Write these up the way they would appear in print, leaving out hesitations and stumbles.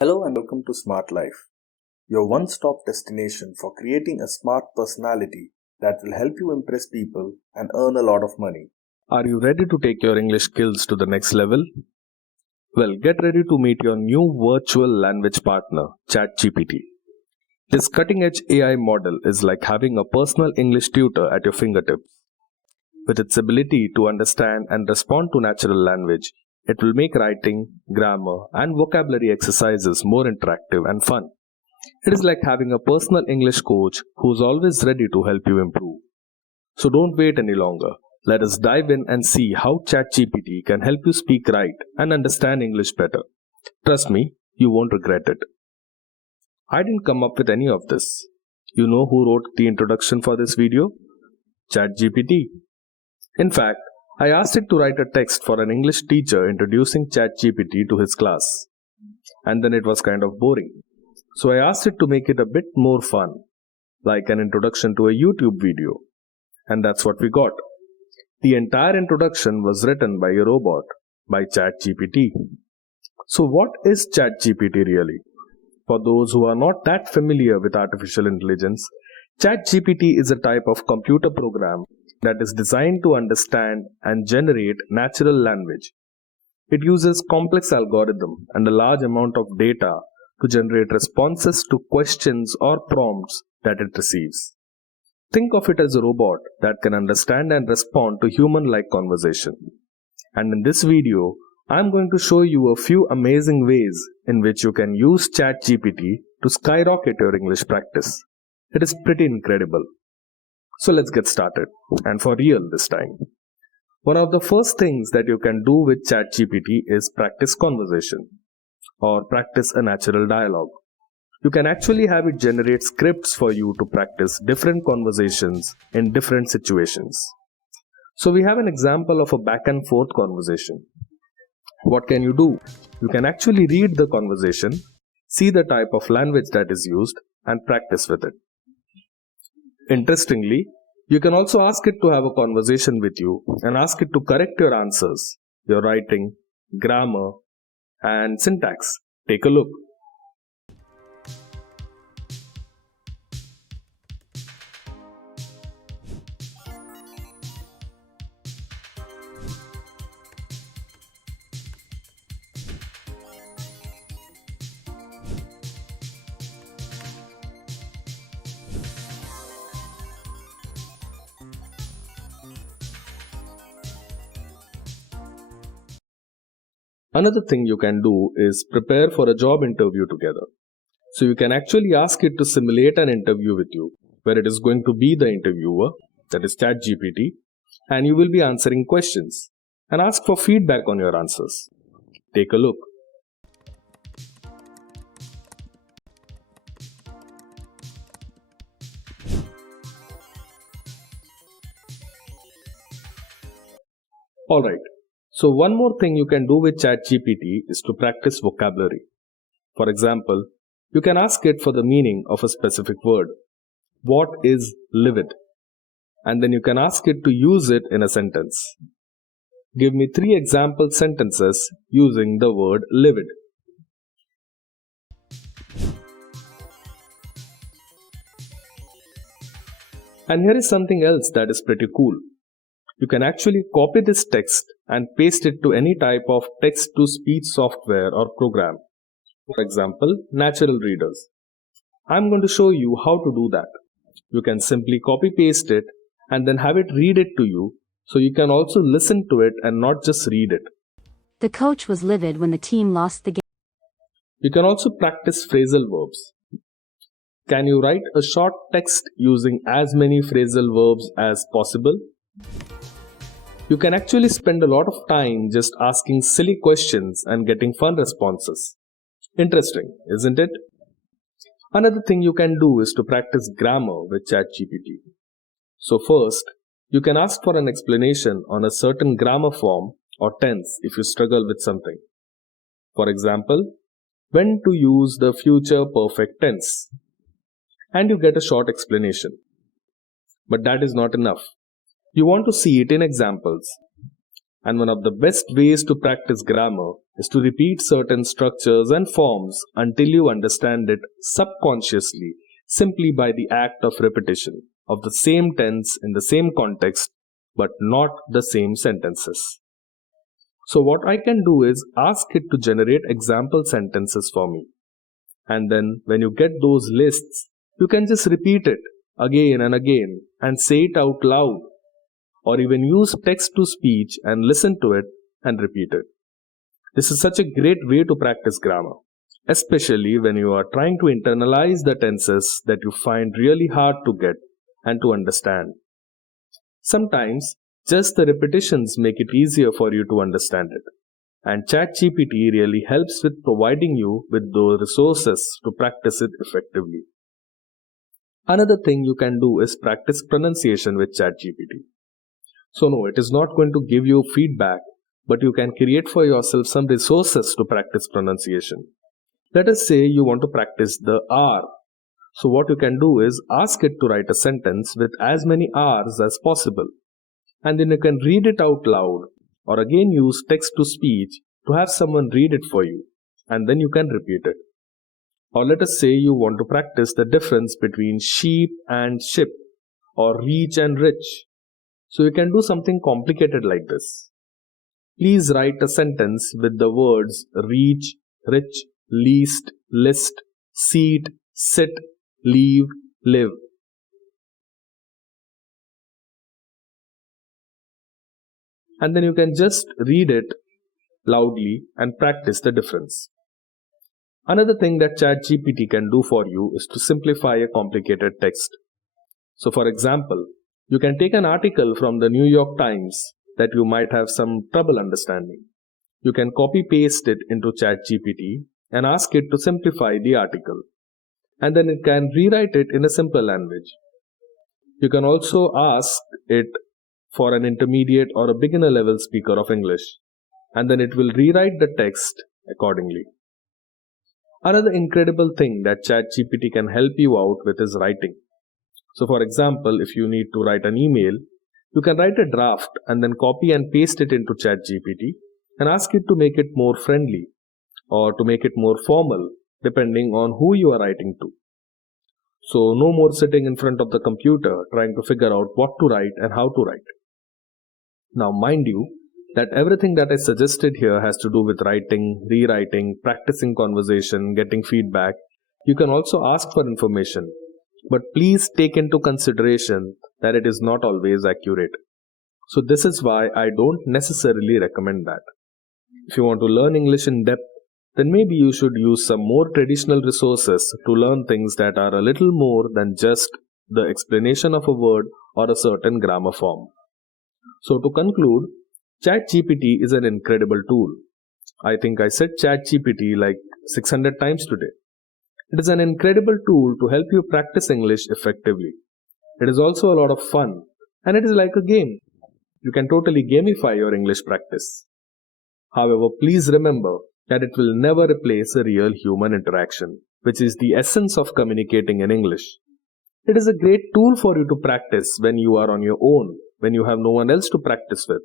Hello and welcome to Smart Life, your one-stop destination for creating a smart personality that will help you impress people and earn a lot of money. Are you ready to take your English skills to the next level? Well, get ready to meet your new virtual language partner, ChatGPT. This cutting-edge AI model is like having a personal English tutor at your fingertips. With its ability to understand and respond to natural language, it will make writing, grammar, and vocabulary exercises more interactive and fun. It is like having a personal English coach who's always ready to help you improve. So don't wait any longer. Let us dive in and see how ChatGPT can help you speak right and understand English better. Trust me, you won't regret it. I didn't come up with any of this. You know who wrote the introduction for this video? ChatGPT. In fact, I asked it to write a text for an English teacher introducing ChatGPT to his class. And then it was kind of boring. So I asked it to make it a bit more fun, like an introduction to a YouTube video. And that's what we got. The entire introduction was written by a robot, by ChatGPT. So what is ChatGPT really? For those who are not that familiar with artificial intelligence, ChatGPT is a type of computer program that is designed to understand and generate natural language. It uses complex algorithms and a large amount of data to generate responses to questions or prompts that it receives. Think of it as a robot that can understand and respond to human-like conversation. And in this video, I'm going to show you a few amazing ways in which you can use ChatGPT to skyrocket your English practice. It is pretty incredible. So let's get started, and for real this time. One of the first things that you can do with ChatGPT is practice conversation, or practice a natural dialogue. You can actually have it generate scripts for you to practice different conversations in different situations. So we have an example of a back and forth conversation. What can you do? You can actually read the conversation, see the type of language that is used, and practice with it. Interestingly, you can also ask it to have a conversation with you and ask it to correct your answers, your writing, grammar, and syntax. Take a look. Another thing you can do is prepare for a job interview together. So you can actually ask it to simulate an interview with you, where it is going to be the interviewer, that is ChatGPT, and you will be answering questions, and ask for feedback on your answers. Take a look. Alright, so one more thing you can do with ChatGPT is to practice vocabulary. For example, you can ask it for the meaning of a specific word. What is livid? And then you can ask it to use it in a sentence. Give me 3 example sentences using the word livid. And here is something else that is pretty cool. You can actually copy this text and paste it to any type of text-to-speech software or program. For example, natural readers. I'm going to show you how to do that. You can simply copy-paste it and then have it read it to you, so you can also listen to it and not just read it. The coach was livid when the team lost the game. You can also practice phrasal verbs. Can you write a short text using as many phrasal verbs as possible? You can actually spend a lot of time just asking silly questions and getting fun responses. Interesting, isn't it? Another thing you can do is to practice grammar with ChatGPT. So first, you can ask for an explanation on a certain grammar form or tense if you struggle with something. For example, when to use the future perfect tense. And you get a short explanation. But that is not enough. You want to see it in examples. And one of the best ways to practice grammar is to repeat certain structures and forms until you understand it subconsciously, simply by the act of repetition of the same tense in the same context, but not the same sentences. So what I can do is ask it to generate example sentences for me. And then when you get those lists, you can just repeat it again and again and say it out loud, or even use text to speech and listen to it and repeat it. This is such a great way to practice grammar, especially when you are trying to internalize the tenses that you find really hard to get and to understand. Sometimes just the repetitions make it easier for you to understand it. And ChatGPT really helps with providing you with those resources to practice it effectively. Another thing you can do is practice pronunciation with ChatGPT. So no, it is not going to give you feedback, but you can create for yourself some resources to practice pronunciation. Let us say you want to practice the R. So what you can do is ask it to write a sentence with as many R's as possible. And then you can read it out loud, or again use text to speech to have someone read it for you, and then you can repeat it. Or let us say you want to practice the difference between sheep and ship, or reach and rich. So you can do something complicated like this. Please write a sentence with the words reach, rich, least, list, seat, sit, leave, live. And then you can just read it loudly and practice the difference. Another thing that ChatGPT can do for you is to simplify a complicated text. So for example, you can take an article from the New York Times that you might have some trouble understanding. You can copy paste it into ChatGPT and ask it to simplify the article. And then it can rewrite it in a simple language. You can also ask it for an intermediate or a beginner level speaker of English, and then it will rewrite the text accordingly. Another incredible thing that ChatGPT can help you out with is writing. So for example, if you need to write an email, you can write a draft and then copy and paste it into ChatGPT and ask it to make it more friendly or to make it more formal depending on who you are writing to. So no more sitting in front of the computer trying to figure out what to write and how to write. Now mind you that everything that I suggested here has to do with writing, rewriting, practicing conversation, getting feedback. You can also ask for information, but please take into consideration that it is not always accurate. So this is why I don't necessarily recommend that. If you want to learn English in depth, then maybe you should use some more traditional resources to learn things that are a little more than just the explanation of a word or a certain grammar form. So to conclude, ChatGPT is an incredible tool. I think I said ChatGPT like 600 times today. It is an incredible tool to help you practice English effectively. It is also a lot of fun, and it is like a game. You can totally gamify your English practice. However, please remember that it will never replace a real human interaction, which is the essence of communicating in English. It is a great tool for you to practice when you are on your own, when you have no one else to practice with.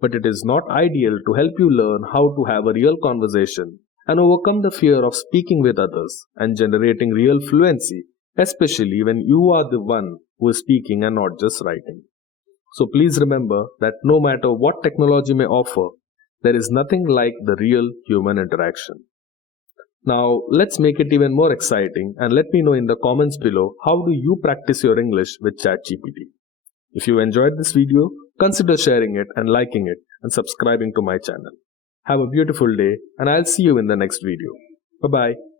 But it is not ideal to help you learn how to have a real conversation and overcome the fear of speaking with others and generating real fluency, especially when you are the one who is speaking and not just writing. So please remember that no matter what technology may offer, there is nothing like the real human interaction. Now let's make it even more exciting and let me know in the comments below how do you practice your English with ChatGPT. If you enjoyed this video, consider sharing it and liking it and subscribing to my channel. Have a beautiful day and I'll see you in the next video. Bye-bye.